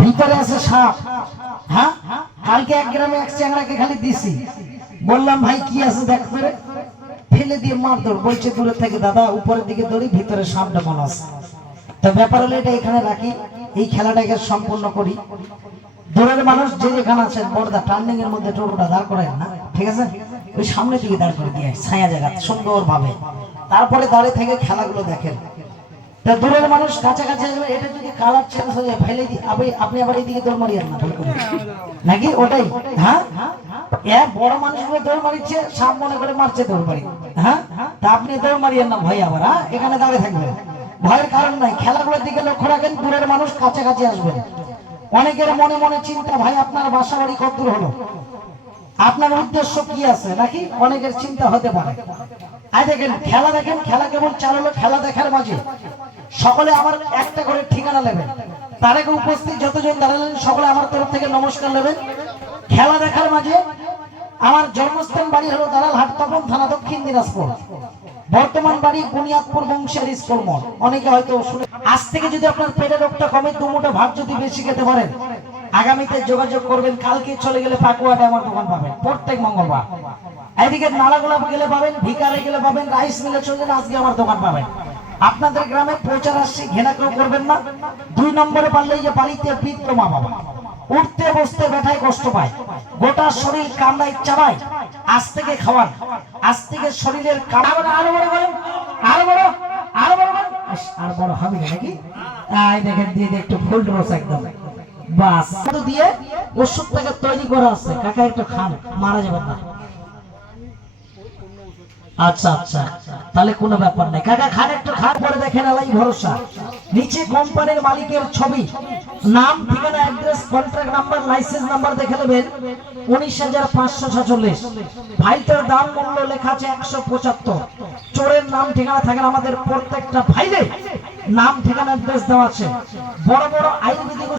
ভিতরে আছে সাপ। হ্যাঁ? কালকে এক গ্রামে এক চ্যাংড়াকে খালি দিছি। বললাম, ভাই, কি আছে দেখ করে। ফেলে দিয়ে মার দৌড় বলছে, দূরে থেকে দাদা, উপরের দিকে দৌড়ি, ভিতরে সাপটা মনে আছে। তো ব্যাপার হলো এটা এখানে রাখি। এই খেলাটাকে সম্পূর্ণ করি। দূরের মানুষ যে যেখানে আছেন বড়দা টার্নিং এর মধ্যে টোটোটা দাঁড় করেন না, ঠিক আছে? ওই সামনের দিকে দাঁড় করে দিয়ে ছায়া জায়গা সুন্দর ভাবে তারপরে দাঁড়িয়ে থেকে খেলাগুলো দেখেন। দূরের মানুষ কাছাকাছি এটা যদি কালার চেঞ্জ হয়ে যায় আপনি আপনি আবার এইদিকে দৌড় মারিয়েন না। নাকি? ওটাই। হ্যাঁ? বড় মানুষগুলো দৌড় মারিচ্ছে, সাপ মনে করে মারছে দৌড় মারি। হ্যাঁ? তা আপনি দৌড় না, ভয় আবার হ্যাঁ? এখানে দাঁড়িয়ে থাকবেন। ভয়ের কারণ নাই। খেলাগুলোর দিকে লক্ষ্য রাখেন, দূরের মানুষ কাছাকাছি অনেকের মনে মনে চিন্তা, ভাই, আপনার বাসা বাড়ি কত দূর হলো? আপনার উদ্দেশ্য কি আছে, নাকি? অনেকের চিন্তা হতে পারে। আই দেখেন, খেলা দেখেন, খেলা কেমন চালালো, খেলা দেখার মাঝে। সকলে আমার একটা করে ঠিকানা নেবেন। তার আগে উপস্থিত যতজন দাঁড়ালেন, সকলে আমার তরফ থেকে নমস্কার নেবেন। খেলা দেখার মাঝে আমার জন্মস্থান বাড়ি হলো দালাল হাট তপন থানা দক্ষিণ দিনাজপুর। বর্তমান বাড়ি বুনিয়াদপুর বংশের স্কুল মোড় অনেকে হয়তো শুনে আজ থেকে যদি আপনার পেটের রোগটা কমে, দু মুঠো ভাত যদি বেশি খেতে পারেন, আগামীতে যোগাযোগ করবেন। কালকে চলে গেলে পাকুয়াটে আমার দোকান পাবেন, প্রত্যেক মঙ্গলবার। এদিকে নালাগোলা গেলে পাবেন, ভিকারে গেলে পাবেন, রাইস মিলে চলে আজকে আমার দোকান পাবেন। আপনাদের গ্রামে প্রচার আসছে ঘেনা কেউ করবেন না। দুই নম্বরে পারলে যে বাড়িতে পিত্র মা বাবা। উঠতে বসতে ব্যথায় কষ্ট পায়। গোটা শরীর কামড়ায় চাবায়। আজ থেকে খাওয়ান। আজ থেকে শরীরের আরও বড় আরও বড় আরও বড়, আর বড় হবে নাকি? আই দেখেন, দিয়ে একটু ফুল রস একদম। বাস। দিয়ে ওষুধটাকে তৈরি করা আছে। কাকা একটু খান, মারা যাবেন না। আচ্ছা আচ্ছা। তাহলে কোনো ব্যাপার নাই। কাকা, খান একটু খান, পরে দেখেন আলাই ভরসা। নিচে কোম্পানির মালিকের ছবি। নাম, ঠিকানা, address, contract number, licence number দেখে নেবেন। উনিশ হাজার পাঁচশো ছচল্লিশ ফাইলটার দাম মূল্য লেখা আছে একশো পঁচাত্তর। চোরের নাম, ঠিকানা থাকেন আমাদের প্রত্যেকটা ফাইলে নাম, ঠিকানা, অ্যাড্রেস দেওয়া আছে। বড় বড় আয়ুর্বেদিক